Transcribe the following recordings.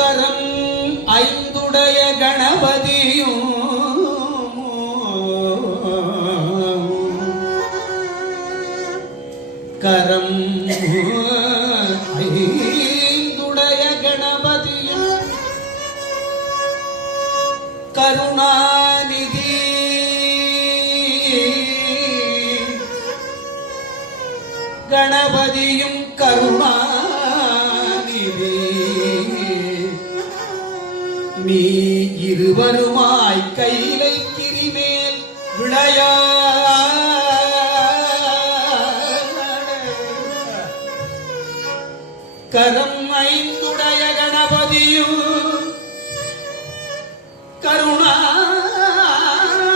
கரம் ஐந்துடைய கணபதியும் கரம் ஐந்துடைய கணபதியும் கருணாநிதி கணபதியும் கருணாநிதி நீ இருவருமாய் கைலை கிரிமேல் விளையா கரம் ஐந்துடைய கணபதியும்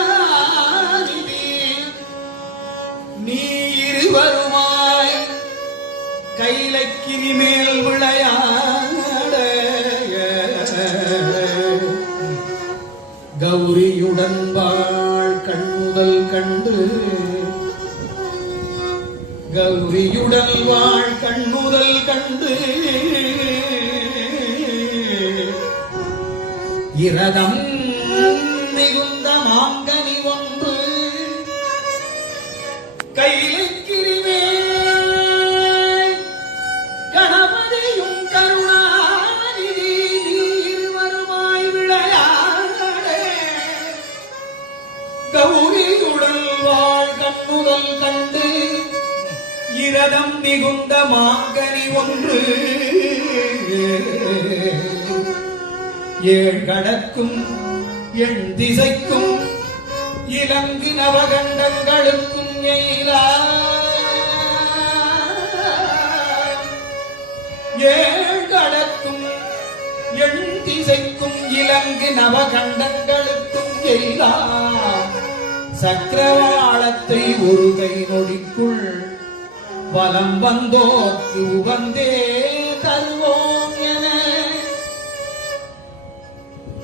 கருணாநிதி நீ இருவருமாய் கைலை கிரிமேல் விளையாட கௌரியுடன் வாழ் கண்ணுதல் கண்டு கௌரியுடன் வாழ் கண்ணுதல் கண்டு இரதம் மிகுந்த மாங்கனி ஒன்று கைலை கிரிமேல் கணபதியும் கருணாநிதி நீர்வருமாய் விளையாட கௌரியுடன் வாழ் கண்ணுதல் கண்டு இரதம் மிகுந்த மாங்கனி ஒன்று ஏழ் கடக்கும் எண் திசைக்கும் இலங்கு நவகண்டங்களுக்கும் எயிலா ஏழ் கடக்கும் எண் திசைக்கும் இலங்கு நவகண்டங்களுக்கும் எயிலா சக்கரவாளத்தை ஒரு கை நொடிக்குள் வலம் வந்தோர்க்கு உகந்தே தருவோம் என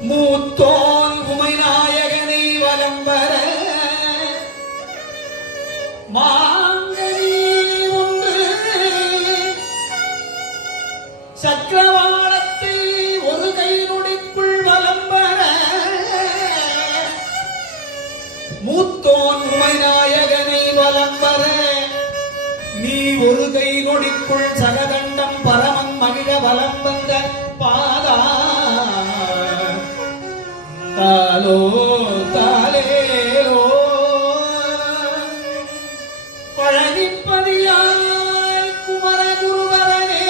மூத்தோன் உமைநாயகனை வலம் வர மாங்கனி ஒன்று சக்கரவாளத்தை ஒரு கை நொடிக்குள் வலம் வர மூத்தோன் உமைநாயகனை வலம் வர நீ ஒரு கை நொடிக்குள் சகதண்டம் பரமன் மகிழ வலம் வந்த பாதா தாலோ தாலேலோ பழனிப்பதியாய் குமரகுருவரனே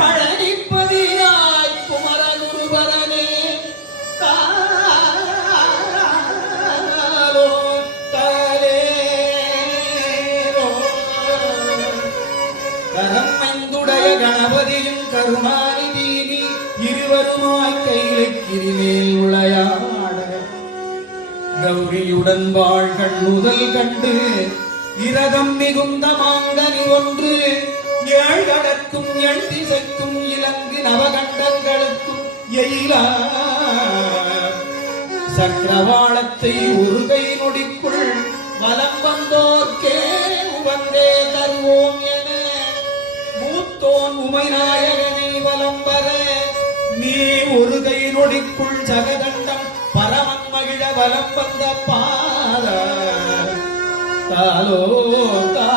பழனிப்பதியாய் குமரகுருவரனே கணபதியும் கருணாநிதி நீ இருவருமாய் கைலை கிரிமேல் விளையாட கௌரியுடன் வாழ் கண்ணுதல் கண்டு இரதம் மிகுந்த மாங்கனி ஒன்று ஏழ் கடக்கும் எண் திசைக்கும் இலங்கு நவகண்டங்களுக்கும் எயிலா சக்கரவாளத்தை ஒரு கை நொடிக்குள் வலம் வந்தோர்க்கே உவந்தே தருவோம் என மூத்தோன் உமைநாயகனை வலம் வர நீ ஒரு கை நொடிக்குள் ஜகதண்டம் பரமன் மகிழ வலம் வந்த பாத தாலோ தா